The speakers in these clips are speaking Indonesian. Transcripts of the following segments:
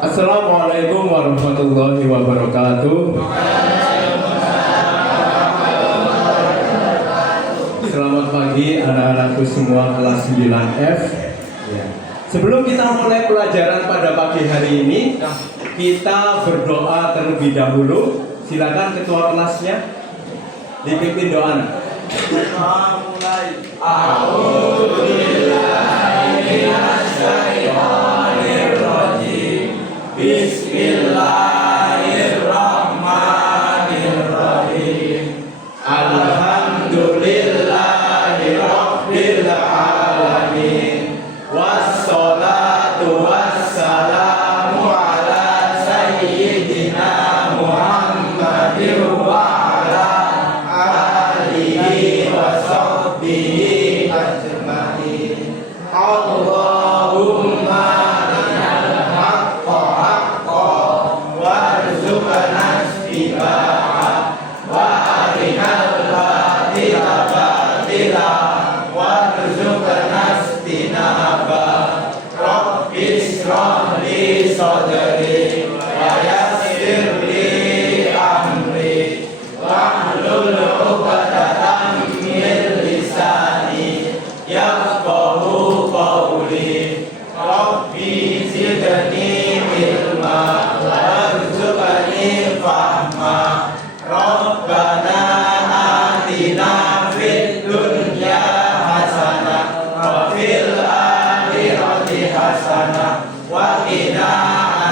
Assalamualaikum warahmatullahi wabarakatuh. Selamat pagi anak-anakku semua kelas 9F. Sebelum kita mulai pelajaran pada pagi hari ini, kita berdoa terlebih dahulu. Silakan ketua kelasnya dipimpin doa. Mulai. A'udzubillahiminasyaitonirrajim. Bismillahirrahmanirrahim. Alhamdulillahirabbil alamin. Wassalatu wassalamu ala sayyidina Muhammadin wa ala alihi wa sahbihi ajma'in. Allahumma arinal haqqa haqqan warzuqna ittiba'ah wa arinal batila batila warzuqna ijtinabah. Rabbi ishrah li sadri wa yassir li amri wahlul 'uqdatam min lisani yafqahu qawli. Rabbi zidni ilma warzuqni fahma. Rabbana atina fid dunya hasanah wa fil akhirati hasanah wa qina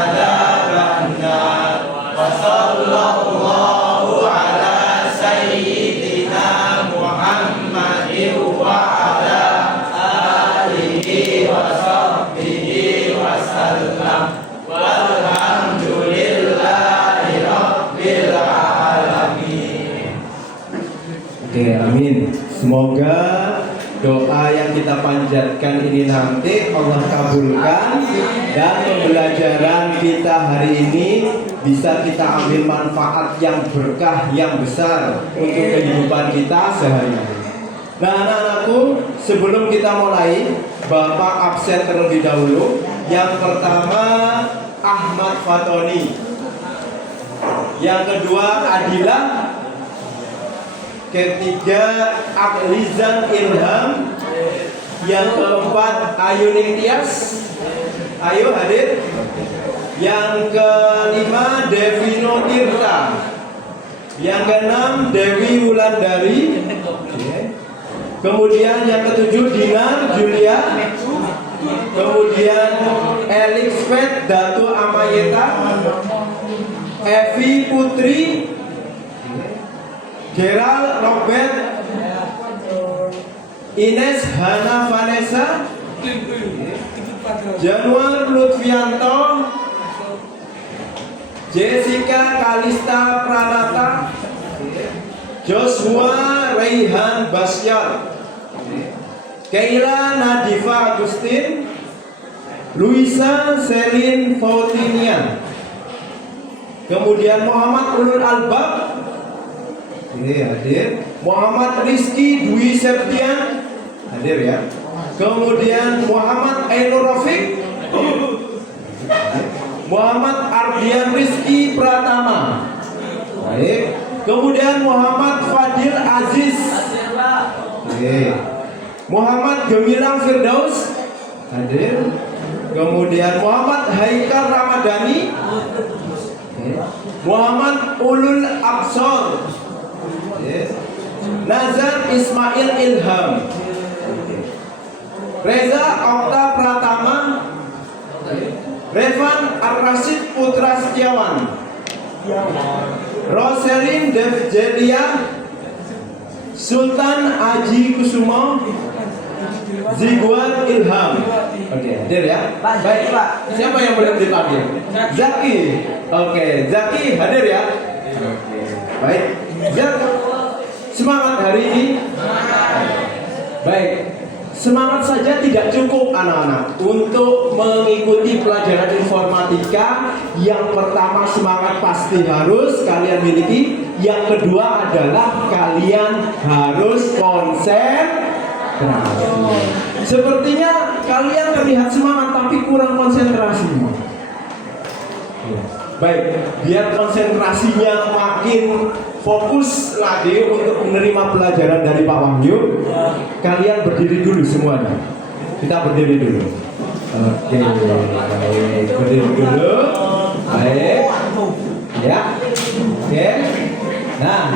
adzabannar. Wa sallallahu ala sayyidina Muhammadin wa ala alihi wa sahbihi wa sallam. Walhamdulillahi rabbil alamin. Oke, amin. Semoga doa yang kita panjatkan ini nanti Allah kabulkan dan pembelajaran kita hari ini bisa kita ambil manfaat yang berkah yang besar untuk kehidupan kita sehari-hari. Nah, anak-anakku, sebelum kita mulai, Bapak absen terlebih dahulu. Yang pertama Ahmad Fatoni, yang kedua Adila, ketiga Aklizan Ilham, yang keempat Ayu Ningtyas. Ayo hadir. Yang kelima Devino Tirta, yang keenam Dewi Wulandari, kemudian yang ketujuh Dinar Julia, kemudian Elizabeth Datu Amayeta, Evi Putri, Gerald Robert, Ines Hana Vanessa, Januar Lutfianto, Jessica Kalista Pranata, Joshua Raihan Basyar, Keila Nadifa Agustin, Luisa Selin Fautinian, kemudian Muhammad Ulul Albab, ini hadir. Muhammad Rizky Dwi Septian, hadir ya. Kemudian Muhammad Ainur Rafiq, Muhammad Ardian Rizky Pratama, baik. Kemudian Muhammad Fadil Aziz, Muhammad Gemilang Firdaus, hadir. Kemudian Muhammad Haikal Ramadhani, Muhammad Ulul Absor, Nazar Ismail Ilham, Reza Okta Pratama, Revan Ar-Rasyid Putra Setiawan, Roselin Devjelia, Sultan Aji Kusumo, Ziguan Ilham. Oke, hadir ya. Baik, Pak. Siapa yang boleh dipanggil? Zaki. Oke, Zaki hadir ya. Oke. Baik. Zaki, semangat hari ini. Baik. Semangat saja tidak cukup anak-anak untuk mengikuti pelajaran informatika. Yang pertama semangat pasti harus kalian miliki. Yang kedua adalah kalian harus konsentrasi. Sepertinya kalian terlihat semangat tapi kurang konsentrasi. Ya. Baik, biar konsentrasinya makin fokus lagi untuk menerima pelajaran dari Pak Wahyu, kalian berdiri dulu semuanya. Kita berdiri dulu. Oke, baik. Berdiri dulu. Baik. Ya. Oke. Nah,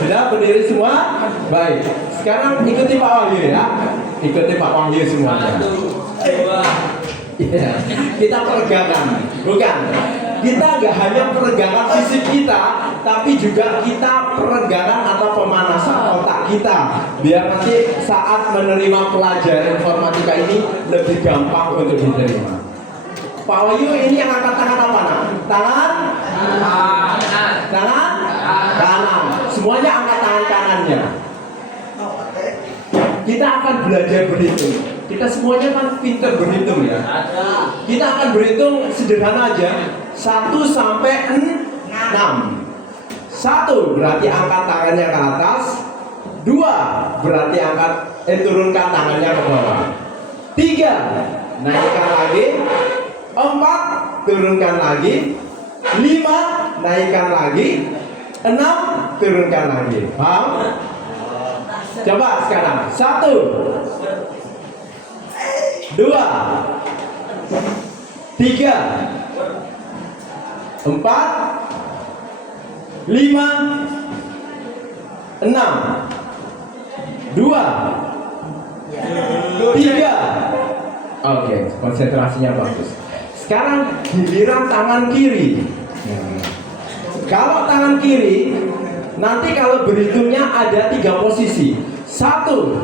sudah berdiri semua? Baik. Sekarang ikuti Pak Wahyu ya. Ikuti Pak Wahyu semuanya. Ya, kita peregangan, bukan? Kita nggak hanya peregangan fisik kita, tapi juga kita peregangan atau pemanasan otak kita, biar nanti saat menerima pelajaran informatika ini lebih gampang untuk diterima. Pak Wahyu ini yang angkat tangan apa nak? Tangan? Tangan? Kanan. Semuanya angkat tangan kanannya. Kita akan belajar berhitung. Kita semuanya kan pintar berhitung ya. Kita akan berhitung sederhana aja, 1 sampai 6. 1 berarti angkat tangannya ke atas. 2 berarti turunkan tangannya ke bawah. 3 naikkan lagi. 4 turunkan lagi. 5 naikkan lagi. 6 turunkan lagi. Paham? Coba sekarang 1 2 3 4 5 6 2 3. Oke, konsentrasinya bagus. Sekarang giliran tangan kiri. Kalau tangan kiri, nanti kalau berhitungnya ada 3 posisi. 1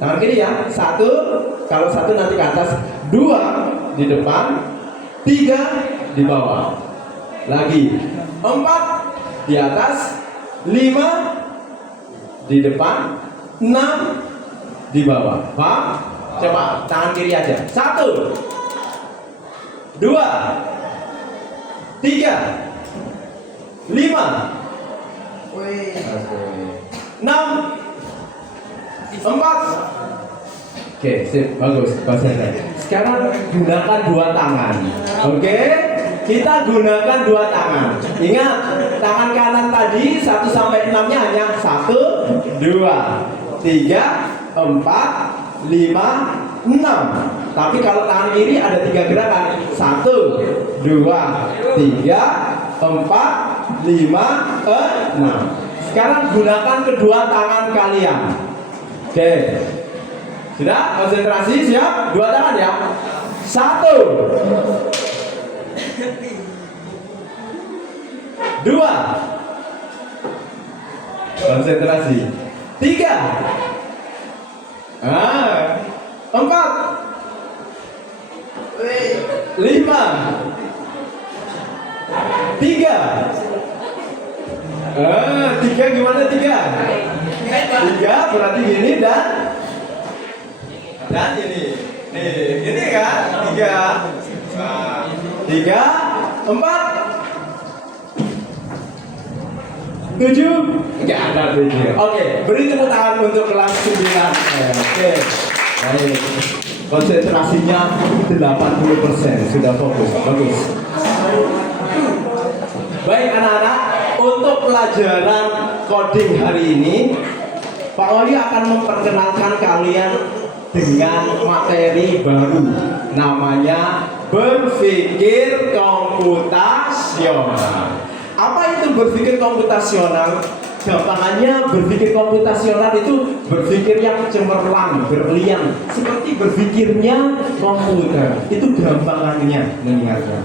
tangan kiri ya, 1. Kalau 1 nanti ke atas, 2 di depan, 3 di bawah. Lagi 4 di atas, 5 di depan, 6 di bawah. Paham? Coba tangan kiri aja. 1 2 3 5 6 4. Oke, sip, bagus. Sekarang gunakan 2 tangan. Oke, kita gunakan 2 tangan. Ingat, tangan kanan tadi 1 sampai 6-nya hanya 1 2 3 4 5 6. Tapi kalau tangan kiri ada 3 gerakan. 1 2 3 4 5 6. Sekarang gunakan kedua tangan kalian. Oke, sudah konsentrasi, siap? 2 tangan ya. 1 2 konsentrasi. 3 4 5 3. 3 gimana 3? 3 berarti gini dan ini. Nih, ini kan 3. 3 4 7. Enggak ada 7. Oke, beri tepuk tangan untuk kelas 9. Oke. Baik. Konsentrasinya 80%, sudah fokus. Bagus. Baik anak-anak, untuk pelajaran coding hari ini Pak Wahyu akan memperkenalkan kalian dengan materi baru, namanya berpikir komputasional. Apa itu berpikir komputasional? Gampangannya berpikir komputasional itu berpikir yang cemerlang, berlian, seperti berpikirnya komputer. Itu gampangannya melihatnya.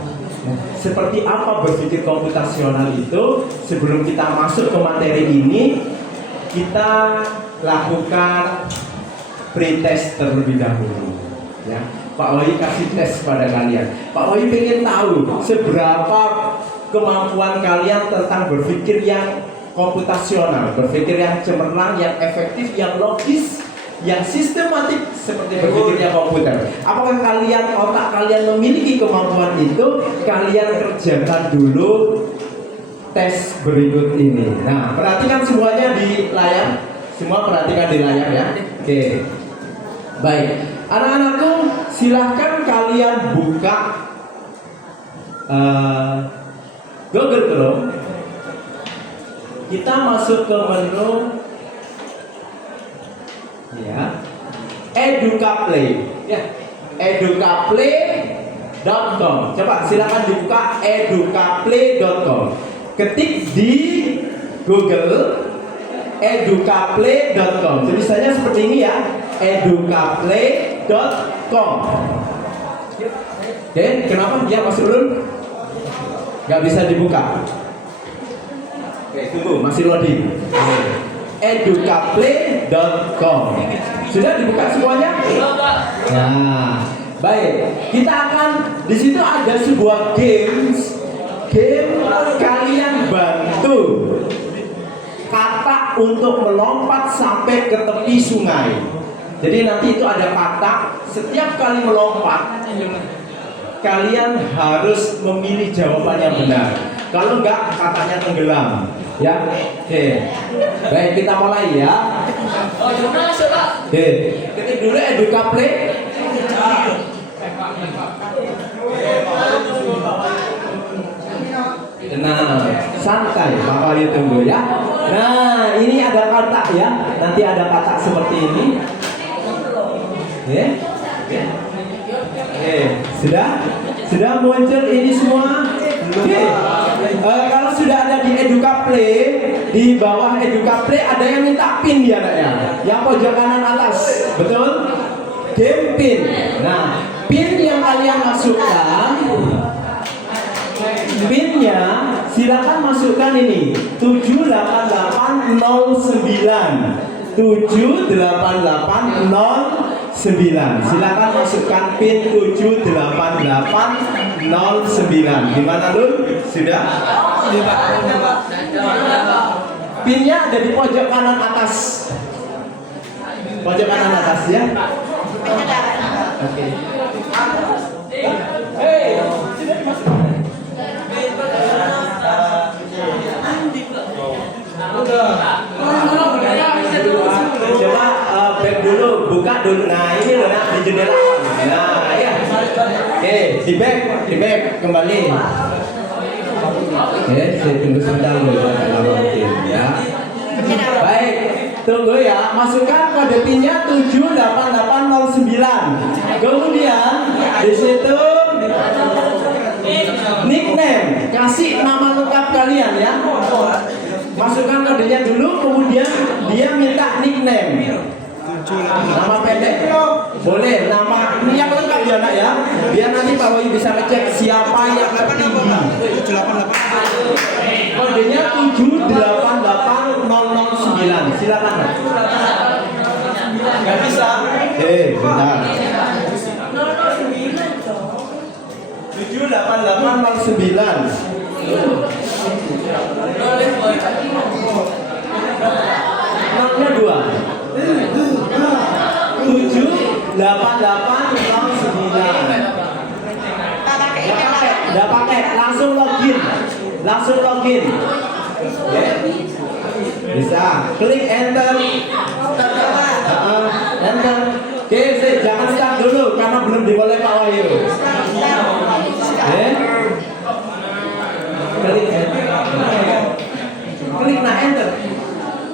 Seperti apa berpikir komputasional itu? Sebelum kita masuk ke materi ini, kita lakukan pretest terlebih dahulu. Ya, Pak Wahyu kasih tes pada kalian. Pak Wahyu ingin tahu seberapa kemampuan kalian tentang berpikir yang komputasional, berpikir yang cemerlang, yang efektif, yang logis, yang sistematik seperti berpikirnya komputer. Apakah otak kalian memiliki kemampuan itu? Kalian kerjakan dulu tes berikut ini. Nah, perhatikan semuanya di layar. Semua perhatikan di layar ya. Oke. Baik. Anak-anakku, silahkan kalian buka Google Chrome, kita masuk ke menu ya, Educaplay ya, educaplay.com. Coba silakan dibuka educaplay.com. Ketik di Google educaplay.com. Tulisannya seperti ini ya, educaplay.com. Oke, kenapa dia masuk dulu? Gak bisa dibuka. Oke, tunggu, masih loading. educaplay.com. Sudah dibuka semuanya? Nah, baik. Kita akan di situ ada sebuah game kalian bantu katak untuk melompat sampai ke tepi sungai. Jadi nanti itu ada katak, setiap kali melompat kalian harus memilih jawaban yang benar. Kalau enggak, kataknya tenggelam. Ya, oke. Baik, kita mulai ya. Oke, ketik dulu Educaplay. Nah, santai, Bapak Ayu tunggu ya. Nah, ini ada katak ya. Nanti ada katak seperti ini. Oke. Sudah muncul ini semua. Oke. Kalau sudah ada di Educaplay, di bawah Educaplay ada yang minta pin ya, anaknya. Yang pojok kanan atas, betul? Game pin. Nah, pin yang kalian masukkan, pinnya silakan masukkan ini 78809. 78809. Silakan masukkan pin 78809. Gimana Lun? Sudah? Pinnya ada di pojok kanan atas. Pojok kanan atas ya. Oke. Coba back dulu, buka dulu. Nah ini loh nak di jendela. Nah ya. Oke, di back kembali. Oke, saya tunggu sebentar dulu ya. Baik, tunggu ya. Masukkan kode pinnya 78809. Kemudian di situ nickname, kasih nama lengkap kalian ya. Masukkan kodenya dulu, kemudian dia minta nickname. Nama pendek boleh, nama yang lengkap ya nak ya. Biar nanti Pak Wahyu bisa ngecek siapa yang tertinggi. Kodenya 78809. Silakan. Gak bisa. Bentar. 78809. Nomornya 2. 78809. Udah pakai, langsung login. Bisa, klik enter. Enter. Oke, jangan start dulu karena belum dimulai Pak Wahyu. Klik nah enter.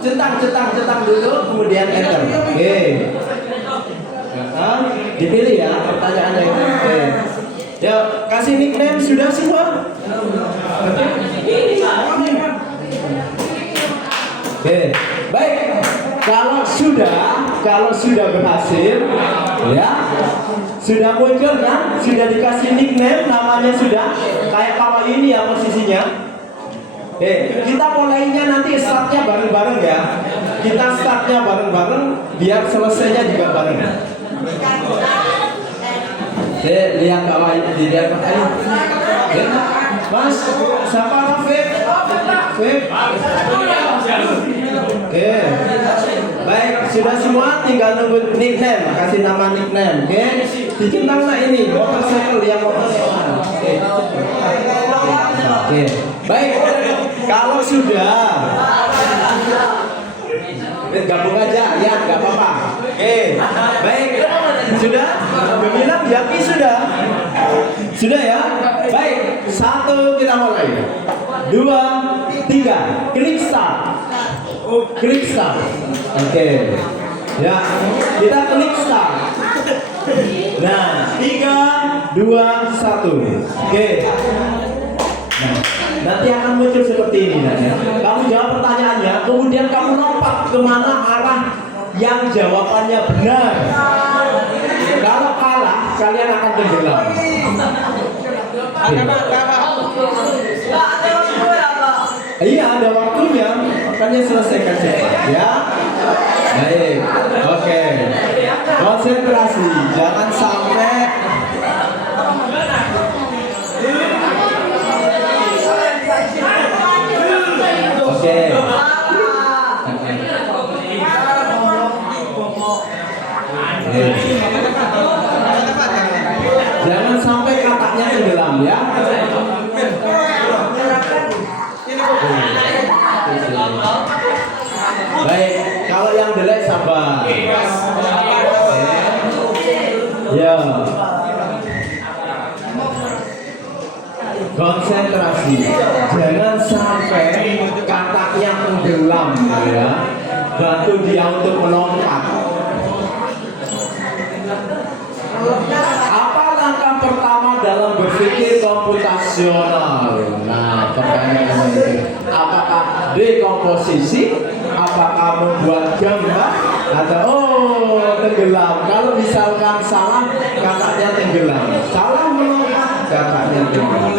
Centang dulu, kemudian enter. Oke. Dipilih ya pertanyaannya. Oke. Yuk, kasih nickname sudah semua? Oke. Baik. Kalau sudah berhasil, ya, sudah muncul kan? Sudah dikasih nickname, namanya sudah kayak Pak Wahyu ini ya posisinya. Kita mulainya nanti startnya bareng-bareng ya. Kita startnya bareng-bareng, biar selesainya juga bareng. Lihat Pak Wahyu, dilihat Pak Wahyu. Mas, siapa Rafiq? Oke. Baik, sudah semua tinggal nunggu nickname, kasih nama nickname. Oke. Dicentang lah ini motorcycle yang motorcycle. Oke. Baik. Kalau sudah gabung aja ya, nggak apa-apa. Oke. Baik. Sudah? Gemilang Jaki sudah? Sudah ya? Baik, 1 kita mulai. 2, 3, klik start. Klik start. Oke. Ya, kita klik start. Nah, 3, 2, 1. Oke. Nah, nanti akan muncul seperti ini ya. Kamu jawab pertanyaannya, kemudian kamu lompat kemana arah yang jawabannya benar. Kalau kalah, kalian akan tenggelam. Iya, ada waktunya, makanya selesaikan cepat ya. Baik, oke. Konsentrasi, jangan sampai oke. Jangan sampai kataknya tenggelam ya. Baik, kalau yang jelek sabar. Ya. Konsentrasi. Jangan sampai kataknya tenggelam ya. Bantu dia untuk melompat. Apa langkah pertama dalam berpikir komputasional? Nah, pertanyaannya itu. Apakah dekomposisi? Apakah membuat gambar? Atau tenggelam? Kalau misalkan salah, kataknya tenggelam. Salah melompat, kataknya tenggelam.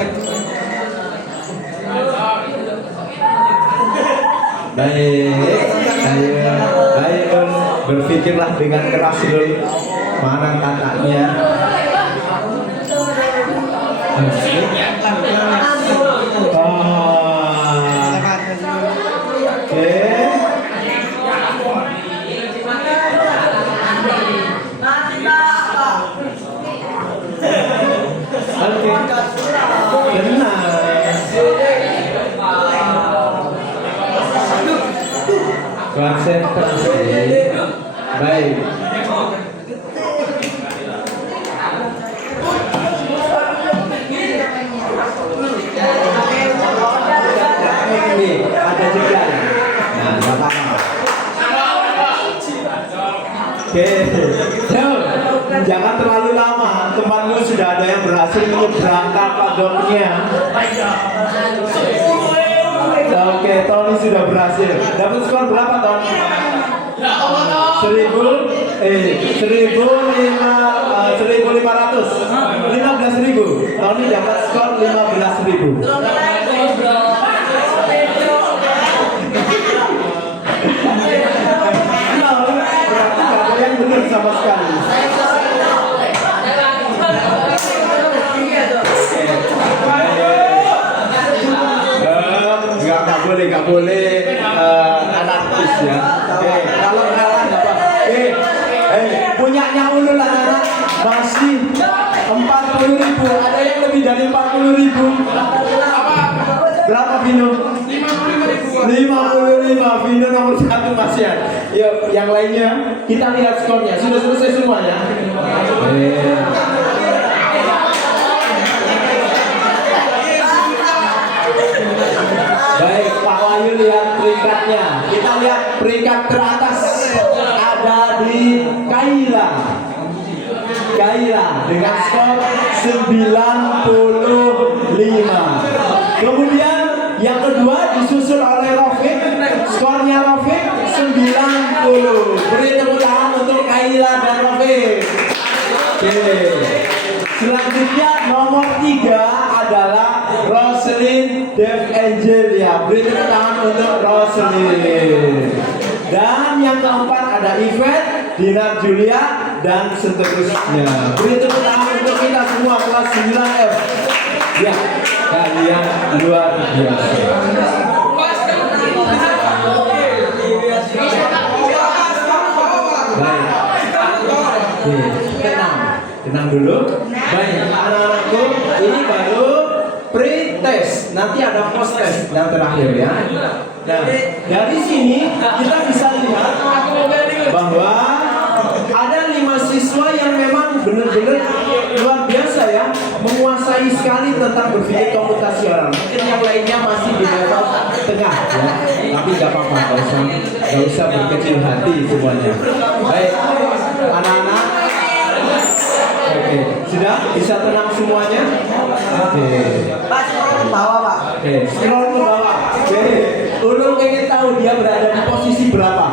Baik, ayo berpikirlah dengan keras dulu. Mana kataknya? Konsentrasi. Baik. Ini ada jeda. Nah, nggak apa-apa. Oke, jangan terlalu lama. Temanmu sudah ada yang berhasil menyeberangkan padoknya. Oke, Tony sudah berhasil. Dapat skor berapa, Ton? 1500. 15.000. Tony dapat skor 15.000. Berarti gak ada yang benar sama sekali. Gak boleh anarkis ya. Kalau kalah nggak apa. Punyanya Ulul anak masih 40.000. Ada yang lebih dari 40.000. Berapa Vino? 55. Vino nomor 1 masih ya. Yuk, yang lainnya kita lihat skornya. Sudah selesai semuanya. Baik, Pak Wahyu lihat peringkatnya. Kita lihat peringkat teratas ada di Kaila dengan skor 95. Kemudian yang kedua disusul oleh Rafiq, skornya Rafiq 90. Beri tepuk tangan untuk Kaila dan Rafiq. Oke. Selanjutnya nomor 3 adalah Roselyn Dev Angelia. Beri tepuk tangan untuk Roselyn. Dan yang keempat ada Yvette, Dinar Julia, dan seterusnya. Beri tepuk tangan untuk kita semua kelas 9F. Ya, kalian luar biasa. Baik. Tenang dulu. Baik, anak-anakku, ini baru pre-test. Nanti ada post-test yang terakhir ya. Nah, dari sini kita bisa lihat bahwa Ada 5 siswa yang memang benar-benar luar biasa ya, menguasai sekali tentang berpikir komputasional. Mungkin yang lainnya masih di level tengah ya, tapi nggak apa-apa, nggak usah berkecil hati semuanya. Baik, anak-anak. Oke, sudah bisa tenang semuanya? Oke. Pak, scroll ke bawah, Pak. Oke, scroll ke bawah. Oke, Ulul ingin tahu dia berada di posisi berapa?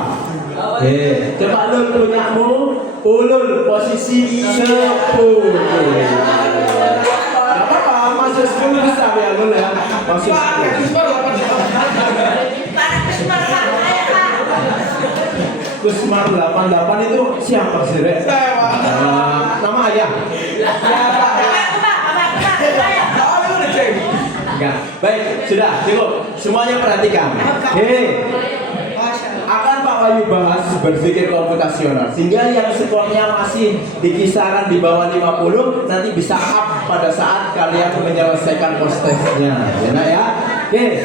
Oke, coba Ulul punyamu. Ulul posisi 10. Gak apa-apa, masuk 10 besar ya Ulul ya. Masuk 10. Kusmar 88 itu siapa sih, Rek? Nama ayah? Enggak. Baik, sudah cukup. Semuanya perhatikan. Akan Pak Wahyu bahas berpikir komputasional, sehingga yang skornya masih di kisaran di bawah 50 nanti bisa up pada saat kalian menyelesaikan post-testnya. Ya, nak ya. Oke.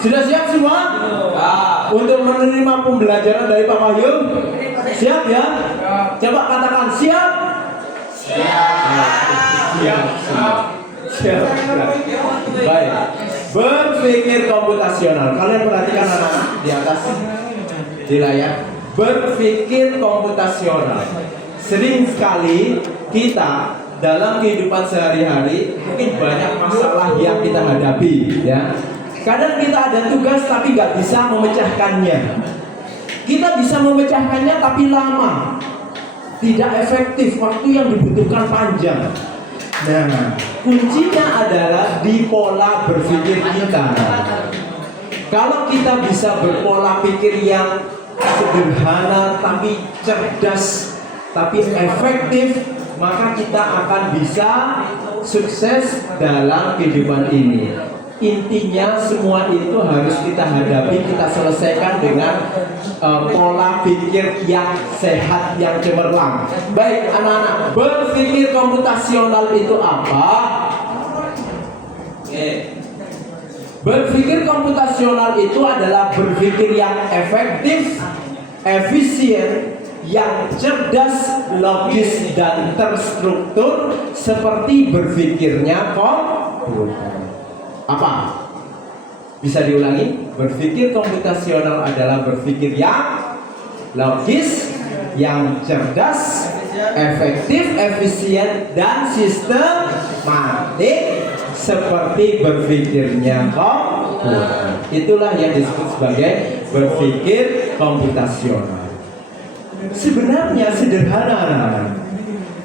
Sudah siap semua? Untuk menerima pembelajaran dari Pak Wahyu? Siap ya? Coba katakan siap. Siap. Baik. Berpikir komputasional. Kalian perhatikan anak-anak di atas di layar. Berpikir komputasional. Sering sekali kita dalam kehidupan sehari-hari mungkin banyak masalah yang kita hadapi, ya. Kadang kita ada tugas tapi nggak bisa memecahkannya. Kita bisa memecahkannya tapi lama, tidak efektif, waktu yang dibutuhkan panjang. Nah, kuncinya adalah di pola berpikir kita. Kalau kita bisa berpola pikir yang sederhana tapi cerdas, tapi efektif, maka kita akan bisa sukses dalam kehidupan ini. Intinya semua itu harus kita hadapi, kita selesaikan dengan pola pikir yang sehat, yang cemerlang. Baik anak-anak, berpikir komputasional itu apa? Berpikir komputasional itu adalah berpikir yang efektif, efisien, yang cerdas, logis, dan terstruktur seperti berpikirnya komputer. Apa? Bisa diulangi? Berpikir komputasional adalah berpikir yang logis, yang cerdas, efektif, efisien, dan sistematik seperti berpikirnya komputer. Itulah yang disebut sebagai berpikir komputasional. Sebenarnya sederhana.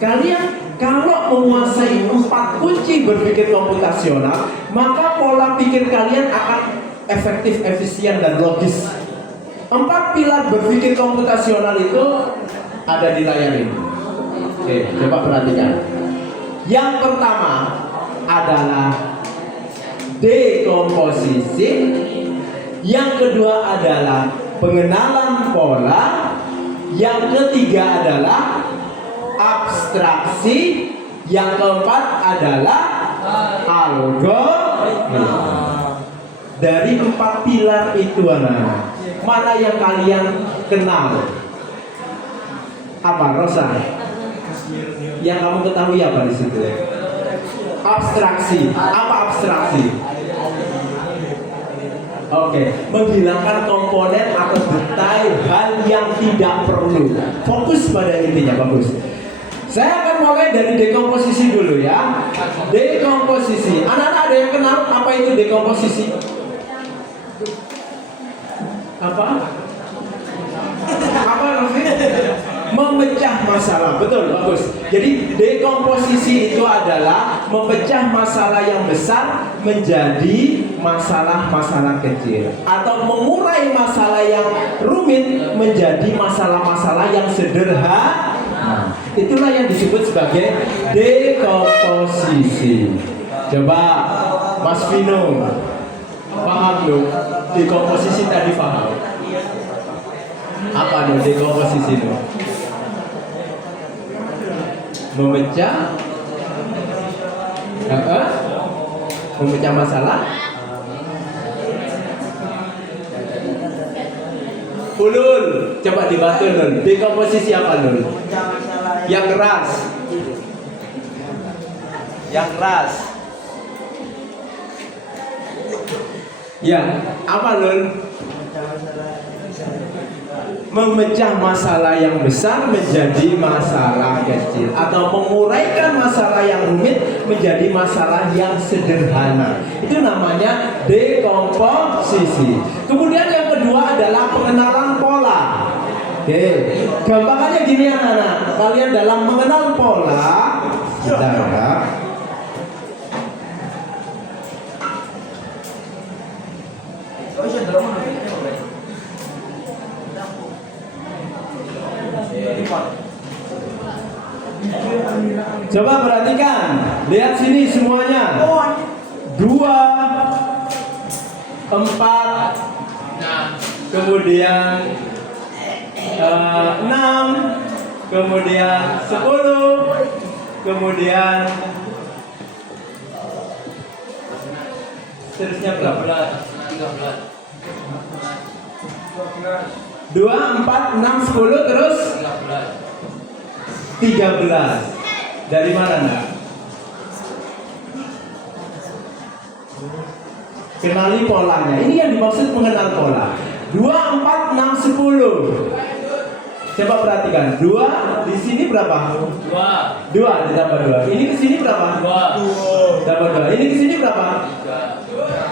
Kalian kalau menguasai 4 kunci berpikir komputasional, maka pola pikir kalian akan efektif, efisien, dan logis. 4 pilar berpikir komputasional itu ada di layar ini. Oke, coba perhatikan. Yang pertama adalah dekomposisi. Yang kedua adalah pengenalan pola. Yang ketiga adalah abstraksi. Yang keempat adalah algoritma. Dari 4 pilar itu anak, mana yang kalian kenal? Apa, Rosa? Yang kamu ketahui apa di situ? Abstraksi. Apa abstraksi? Oke, menghilangkan komponen atau detail hal yang tidak perlu. Fokus pada intinya, bagus. Saya akan mulai dari dekomposisi dulu ya. Dekomposisi. Anak-anak ada yang kenal apa itu dekomposisi? Apa? Apa Rofi? Memecah masalah. Betul, bagus. Jadi dekomposisi itu adalah memecah masalah yang besar menjadi masalah-masalah kecil, atau mengurai masalah yang rumit menjadi masalah-masalah yang sederhana. Itulah yang disebut sebagai dekomposisi. Coba Mas Vino, paham dong dekomposisi tadi, paham? Apa dong dekomposisi itu? Memecah memecah masalah Ulul, coba dibantu Lul. Dekomposisi apa Lul? Memecah masalah Yang keras. Yang keras. Ya, apa Lul? memecah masalah Memecah masalah yang besar menjadi masalah kecil, atau menguraikan masalah yang rumit menjadi masalah yang sederhana. Itu namanya dekomposisi. Kemudian yang kedua adalah pengenalan pola. Oke, gampangannya gini anak-anak. Kalian dalam mengenal pola, bentar ya. Oh iya, drama. Coba perhatikan, lihat sini semuanya. 2, 4, kemudian 6, kemudian 10, kemudian seterusnya berapa? 2, 4, 6, 10, terus 13. Dari mana nak? Kenali polanya. Ini yang dimaksud mengenal pola. 2, 4, 6, 10. Coba perhatikan. 2 di sini berapa? 2 ditambah 2. Ini ke sini berapa? 2 tambah 2. Ini ke sini berapa?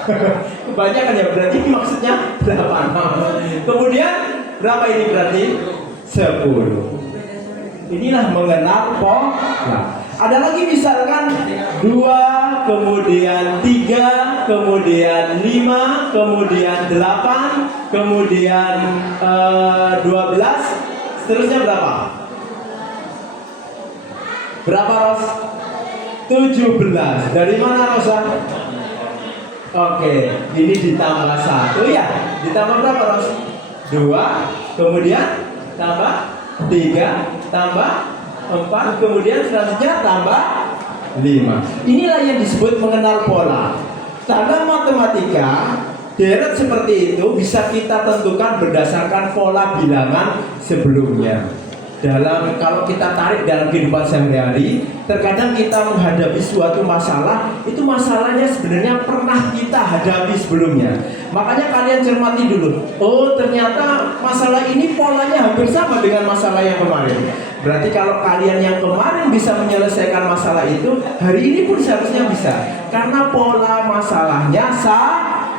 3. Kebanyakan ya, berarti maksudnya 8. Kemudian berapa ini berarti? 10. Inilah mengenal pola. Ada lagi misalkan 2, kemudian 3, kemudian 5, kemudian 8, kemudian 12, seterusnya berapa? Berapa Ros? 17. Dari mana Rosa? Oke, ini ditambah 1 ya. Ditambah berapa Ros? 2, kemudian tambah 3, tambah 4, kemudian selanjutnya tambah 5. Inilah yang disebut mengenal pola. Dalam matematika, deret seperti itu bisa kita tentukan berdasarkan pola bilangan sebelumnya. Kalau kita tarik dalam kehidupan sehari-hari, terkadang kita menghadapi suatu masalah, itu masalahnya sebenarnya pernah kita hadapi sebelumnya. Makanya kalian cermati dulu. Oh, ternyata masalah ini polanya hampir sama dengan masalah yang kemarin. Berarti kalau kalian yang kemarin bisa menyelesaikan masalah itu, hari ini pun seharusnya bisa. Karena pola masalahnya sama.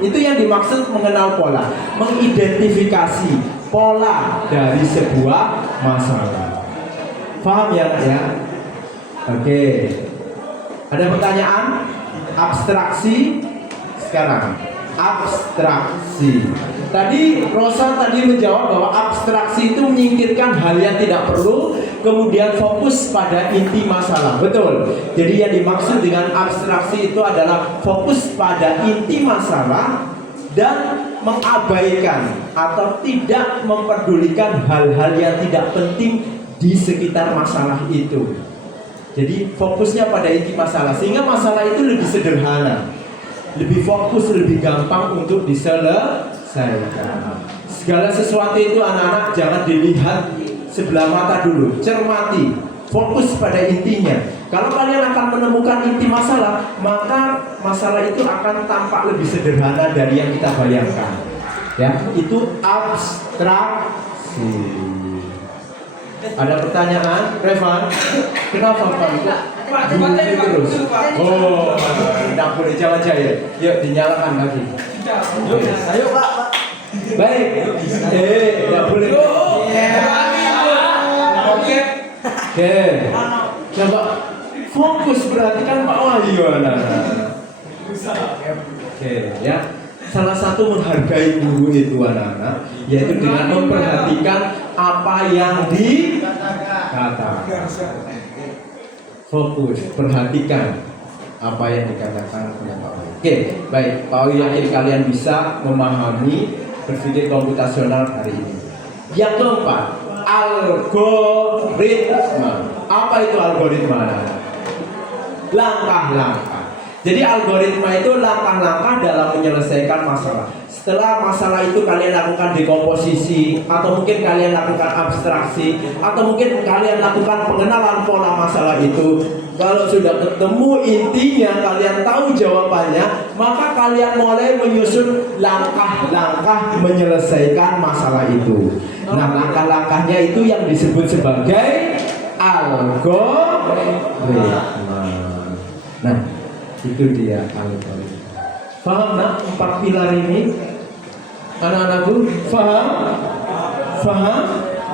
Itu yang dimaksud mengenal pola, mengidentifikasi pola dari sebuah masalah. Paham ya, Nak ya? Oke. Ada pertanyaan? Abstraksi sekarang. Abstraksi. Tadi Rosa menjawab bahwa abstraksi itu menyingkirkan hal yang tidak perlu, kemudian fokus pada inti masalah. Betul. Jadi yang dimaksud dengan abstraksi itu adalah fokus pada inti masalah dan mengabaikan atau tidak memperdulikan hal-hal yang tidak penting di sekitar masalah itu. Jadi fokusnya pada inti masalah, sehingga masalah itu lebih sederhana, lebih fokus, lebih gampang untuk diselesaikan. Segala sesuatu itu anak-anak jangan dilihat sebelah mata dulu, cermati, fokus pada intinya. Kalau kalian akan menemukan inti masalah, maka masalah itu akan tampak lebih sederhana dari yang kita bayangkan. Ya, itu abstraksi. Ada pertanyaan, Revan? Kenapa Pak? Terus. Oh, tidak boleh jalan jaya. Yuk dinyalakan lagi. Yuk, ayo Pak. Baik. Tidak boleh. Oke. Coba fokus, perhatikan Pak Wahyu. Oke, ya. Salah satu menghargai guru itu anak-anak, yaitu dengan memperhatikan apa yang dikatakan. Fokus, perhatikan apa yang dikatakan oleh Pak Wahyu. Oke, baik. Pak Wahyu yakin kalian bisa memahami berpikir komputasional hari ini. Yang keempat, algoritma. Apa itu algoritma? Langkah-langkah. Jadi algoritma itu langkah-langkah dalam menyelesaikan masalah, Setelah masalah itu kalian lakukan dekomposisi, atau mungkin kalian lakukan abstraksi, atau mungkin kalian lakukan pengenalan pola masalah itu. Kalau sudah ketemu intinya, kalian tahu jawabannya, maka kalian mulai menyusun langkah-langkah menyelesaikan masalah itu. Nah, langkah-langkahnya itu yang disebut sebagai algoritma. Nah, itu dia algoritma. Paham nak 4 pilar ini? Anak-anakku, paham? Paham?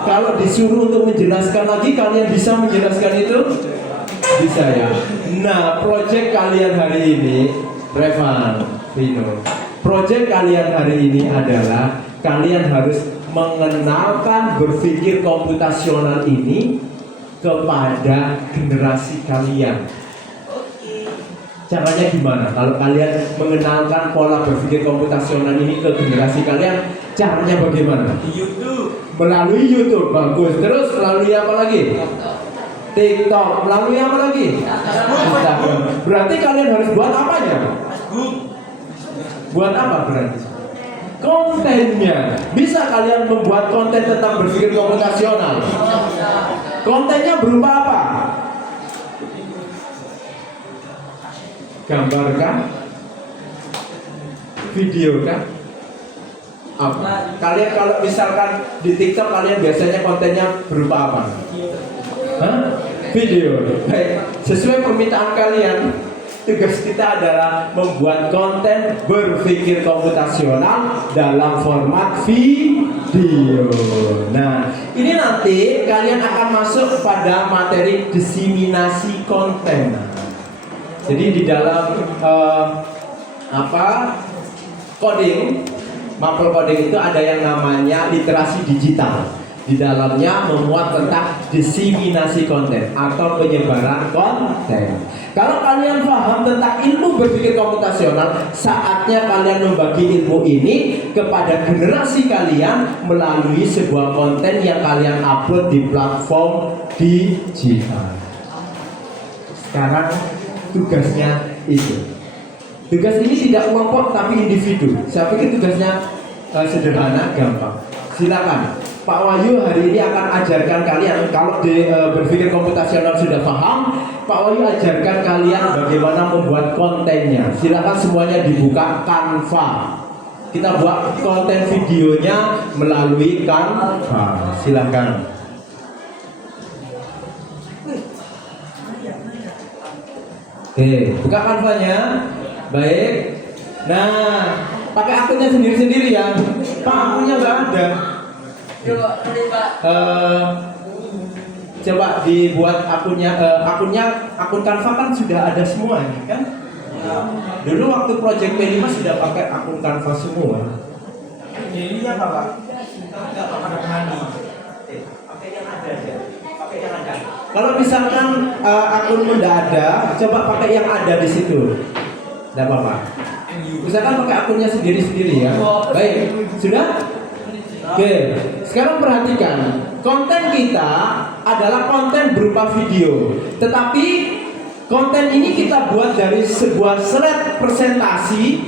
Kalau disuruh untuk menjelaskan lagi, kalian bisa menjelaskan itu? Bisa ya. Nah, proyek kalian hari ini, Revan, Vino, proyek kalian hari ini adalah kalian harus mengenalkan berpikir komputasional ini kepada generasi kalian. Caranya gimana? Kalau kalian mengenalkan pola berpikir komputasional ini ke generasi kalian, caranya bagaimana? YouTube. Melalui YouTube, bagus. Terus melalui apa lagi? TikTok. Melalui apa lagi? Instagram. Berarti kalian harus buat apanya? Buat apa berarti? Kontennya. Bisa kalian membuat konten tentang berpikir komputasional? Kontennya berupa apa? Gambar kah? Video kah? Apa? Kalian kalau misalkan di TikTok kalian biasanya kontennya berupa apa? Hah? Video. Baik, sesuai permintaan kalian, tugas kita adalah membuat konten berpikir komputasional dalam format video. Nah, ini nanti kalian akan masuk pada materi diseminasi konten. Jadi di dalam coding, mapel coding itu ada yang namanya literasi digital. Di dalamnya memuat tentang diseminasi konten atau penyebaran konten. Kalau kalian paham tentang ilmu berpikir komputasional, saatnya kalian membagi ilmu ini kepada generasi kalian melalui sebuah konten yang kalian upload di platform digital. Sekarang tugasnya itu. Tugas ini tidak kelompok tapi individu. Saya pikir tugasnya sederhana, gampang. Silakan, Pak Wahyu hari ini akan ajarkan kalian. Kalau di berpikir komputasional sudah paham, Pak Wahyu ajarkan kalian bagaimana membuat kontennya. Silakan semuanya dibuka Canva. Kita buat konten videonya melalui Canva. Silakan. Oke, buka Canva-nya. Baik. Nah, pakai akunnya sendiri-sendiri ya. Pak, akunnya nggak ada. Coba dibuat akunnya. Akun Canva kan sudah ada semua nih kan? Dulu waktu project P5 sudah pakai akun Canva semua. Jadi apa Pak? Enggak ada money. Pakai yang ada aja. Pakai yang ada. Kalau misalkan akunmu tidak ada, coba pakai yang ada di situ. Tidak apa-apa. Misalkan pakai akunnya sendiri-sendiri ya. Baik, sudah? Oke. Sekarang perhatikan, konten kita adalah konten berupa video. Tetapi konten ini kita buat dari sebuah slide presentasi.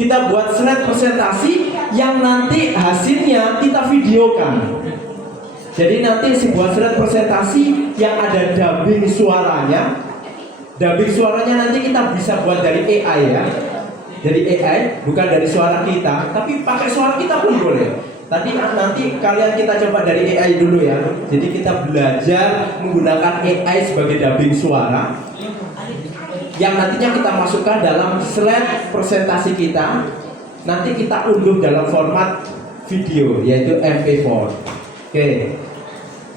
Kita buat slide presentasi yang nanti hasilnya kita videokan. Jadi nanti sebuah slide presentasi yang ada dubbing suaranya. Dubbing suaranya nanti kita bisa buat dari AI ya. Dari AI, bukan dari suara kita, tapi pakai suara kita pun boleh. Nanti kalian kita coba dari AI dulu ya. Jadi kita belajar menggunakan AI sebagai dubbing suara yang nantinya kita masukkan dalam slide presentasi kita. Nanti kita unduh dalam format video yaitu MP4. Oke.